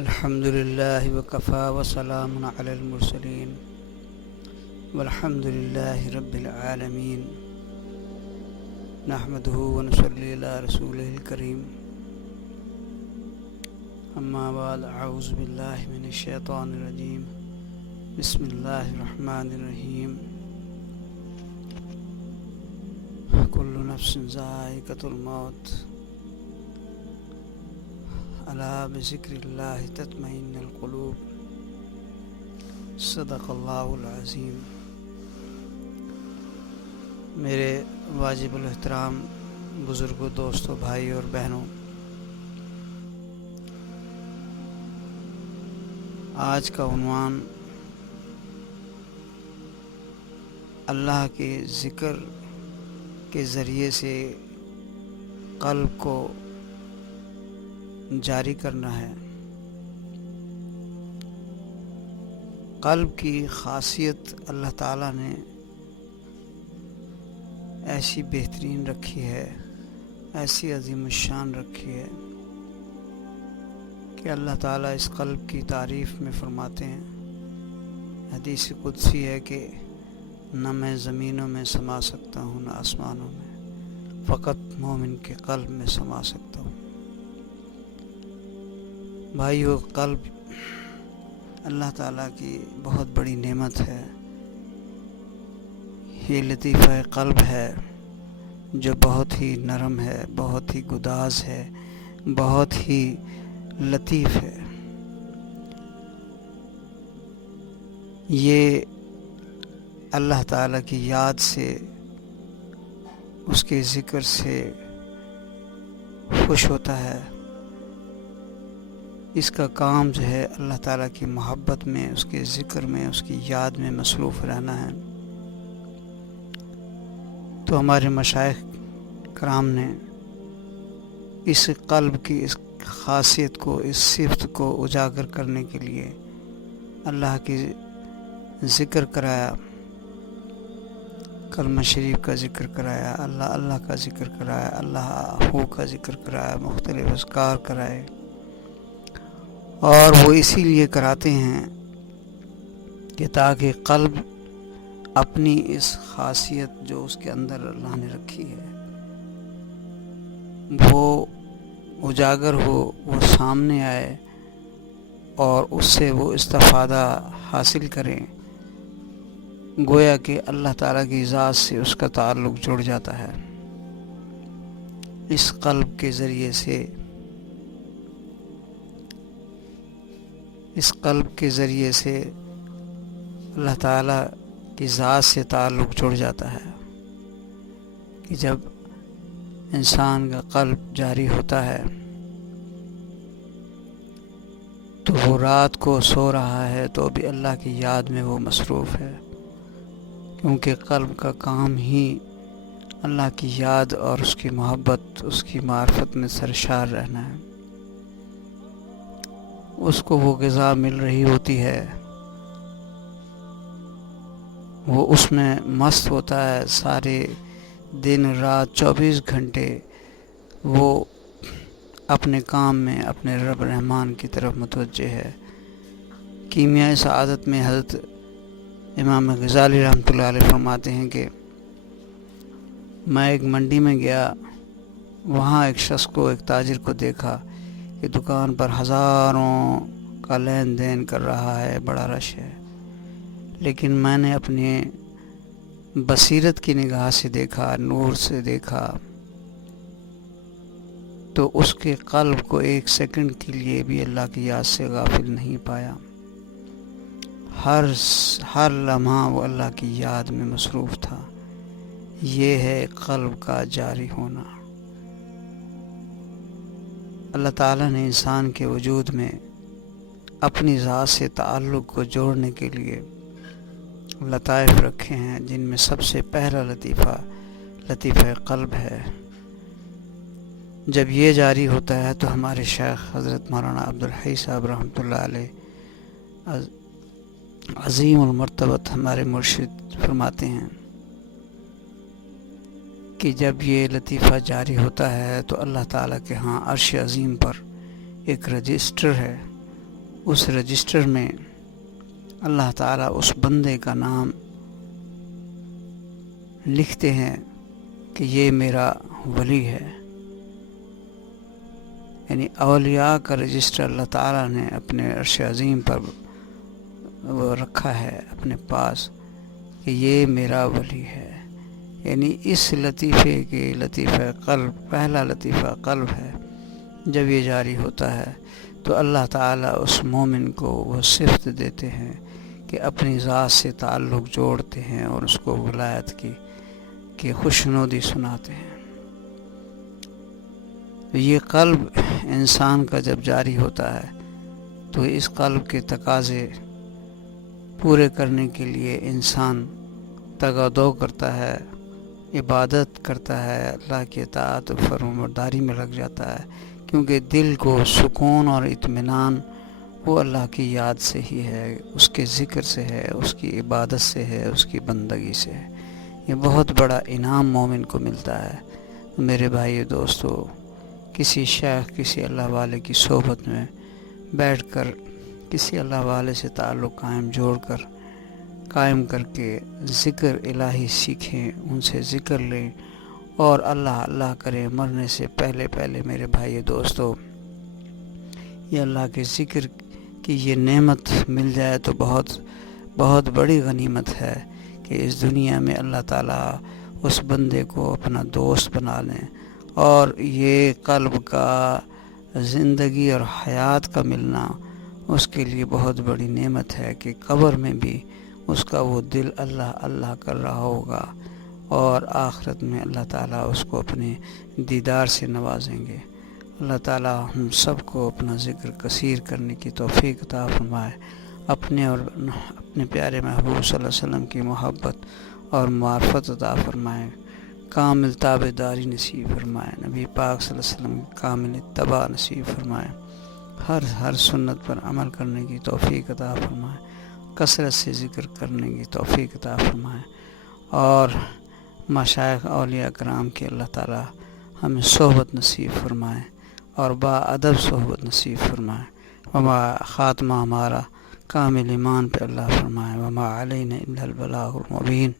الحمد لله وكفى وسلام على المرسلين والحمد لله رب العالمين نحمده ونصلي على رسوله الكريم أما بعد أعوذ بالله من الشيطان الرجيم بسم الله الرحمن الرحيم كل نفس ذائقة الموت الا بذکر اللہ تطمئن القلوب صدق اللہ العظیم۔ میرے واجب الاحترام بزرگوں، دوستوں، بھائی اور بہنوں، آج کا عنوان اللہ کے ذکر کے ذریعے سے قلب کو جاری کرنا ہے۔ قلب کی خاصیت اللہ تعالیٰ نے ایسی بہترین رکھی ہے، ایسی عظیم الشان رکھی ہے کہ اللہ تعالیٰ اس قلب کی تعریف میں فرماتے ہیں، حدیث قدسی ہے کہ نہ میں زمینوں میں سما سکتا ہوں نہ آسمانوں میں، فقط مومن کے قلب میں سما سکتا ہوں۔ بھائیو، قلب اللہ تعالیٰ کی بہت بڑی نعمت ہے۔ یہ لطیفہ قلب ہے جو بہت ہی نرم ہے، بہت ہی گداز ہے، بہت ہی لطیف ہے۔ یہ اللہ تعالیٰ کی یاد سے، اس کے ذکر سے خوش ہوتا ہے۔ اس کا کام جو ہے اللہ تعالیٰ کی محبت میں، اس کے ذکر میں، اس کی یاد میں مصروف رہنا ہے۔ تو ہمارے مشائخ کرام نے اس قلب کی اس خاصیت کو، اس صفت کو اجاگر کرنے کے لیے اللہ کی ذکر کرایا، کلمہ شریف کا ذکر کرایا، اللہ کا ذکر کرایا، اللہ ہو کا ذکر کرایا، مختلف اذکار کرائے، اور وہ اسی لیے کراتے ہیں کہ تاکہ قلب اپنی اس خاصیت جو اس کے اندر اللہ نے رکھی ہے وہ اجاگر ہو، وہ سامنے آئے اور اس سے وہ استفادہ حاصل کریں۔ گویا کہ اللہ تعالیٰ کی ذات سے اس کا تعلق جڑ جاتا ہے اس قلب کے ذریعے سے۔ اس قلب کے ذریعے سے اللہ تعالیٰ کی ذات سے تعلق جڑ جاتا ہے کہ جب انسان کا قلب جاری ہوتا ہے تو وہ رات کو سو رہا ہے تو بھی اللہ کی یاد میں وہ مصروف ہے، کیونکہ قلب کا کام ہی اللہ کی یاد اور اس کی محبت، اس کی معرفت میں سرشار رہنا ہے۔ اس کو وہ غذا مل رہی ہوتی ہے، وہ اس میں مست ہوتا ہے، سارے دن رات 24 گھنٹے وہ اپنے کام میں اپنے رب رحمان کی طرف متوجہ ہے۔ کیمیائے سعادت میں حضرت امام غزالی رحمۃ اللہ علیہ فرماتے ہیں کہ میں ایک منڈی میں گیا، وہاں ایک شخص کو، ایک تاجر کو دیکھا کہ دکان پر ہزاروں کا لین دین کر رہا ہے، بڑا رش ہے، لیکن میں نے اپنی بصیرت کی نگاہ سے دیکھا، نور سے دیکھا، تو اس کے قلب کو ایک سیکنڈ کے لیے بھی اللہ کی یاد سے غافل نہیں پایا۔ ہر لمحہ وہ اللہ کی یاد میں مصروف تھا۔ یہ ہے قلب کا جاری ہونا۔ اللہ تعالیٰ نے انسان کے وجود میں اپنی ذات سے تعلق کو جوڑنے کے لیے لطائف رکھے ہیں، جن میں سب سے پہلا لطیفہ قلب ہے۔ جب یہ جاری ہوتا ہے تو ہمارے شیخ حضرت مولانا عبدالحی صاحب رحمۃ اللہ علیہ عظیم المرتبت ہمارے مرشد فرماتے ہیں کہ جب یہ لطیفہ جاری ہوتا ہے تو اللہ تعالیٰ کے ہاں عرش عظیم پر ایک رجسٹر ہے، اس رجسٹر میں اللہ تعالیٰ اس بندے کا نام لکھتے ہیں کہ یہ میرا ولی ہے. یعنی اولیاء کا رجسٹر اللہ تعالیٰ نے اپنے عرش عظیم پر وہ رکھا ہے اپنے پاس کہ یہ میرا ولی ہے. یعنی اس لطیفے کے لطیفہ قلب، پہلا لطیفہ قلب ہے، جب یہ جاری ہوتا ہے تو اللہ تعالیٰ اس مومن کو وہ صفت دیتے ہیں کہ اپنی ذات سے تعلق جوڑتے ہیں اور اس کو ولایت کی خوشنودی سناتے ہیں. یہ قلب انسان کا جب جاری ہوتا ہے تو اس قلب کے تقاضے پورے کرنے کے لیے انسان تگادو کرتا ہے، عبادت کرتا ہے، اللہ کی اطاعت و فرمانبرداری میں لگ جاتا ہے، کیونکہ دل کو سکون اور اطمینان وہ اللہ کی یاد سے ہی ہے، اس کے ذکر سے ہے، اس کی عبادت سے ہے، اس کی بندگی سے ہے. یہ بہت بڑا انعام مومن کو ملتا ہے. میرے بھائی دوستو، کسی شیخ، کسی اللہ والے کی صحبت میں بیٹھ کر کسی اللہ والے سے تعلق قائم کر کے ذکر الہی سیکھیں، ان سے ذکر لیں اور اللہ اللہ کریں. مرنے سے پہلے میرے بھائی دوستو، یہ اللہ کے ذکر کی یہ نعمت مل جائے تو بہت بہت بڑی غنیمت ہے کہ اس دنیا میں اللہ تعالیٰ اس بندے کو اپنا دوست بنا لیں. اور یہ قلب کا زندگی اور حیات کا ملنا اس کے لیے بہت بڑی نعمت ہے کہ قبر میں بھی اس کا وہ دل اللہ اللہ کر رہا ہوگا، اور آخرت میں اللہ تعالیٰ اس کو اپنے دیدار سے نوازیں گے. اللہ تعالیٰ ہم سب کو اپنا ذکر کثیر کرنے کی توفیق عطا فرمائے، اپنے اور اپنے پیارے محبوب صلی اللہ علیہ وسلم کی محبت اور معرفت عطا فرمائے، کامل تابعداری نصیب فرمائے، نبی پاک صلی اللہ علیہ وسلم کی کامل اتباع نصیب فرمائے، ہر سنت پر عمل کرنے کی توفیق عطا فرمائے، کثرت سے ذکر کرنے کی توفیق عطا فرمائے، اور مشائخ اولیاء کرام کے اللہ تعالیٰ ہمیں صحبت نصیب فرمائے اور با ادب صحبت نصیب فرمائے. وما خاتمہ ہمارا کامل ایمان پہ اللہ فرمائے. وما علینا الا البلاغ المبین.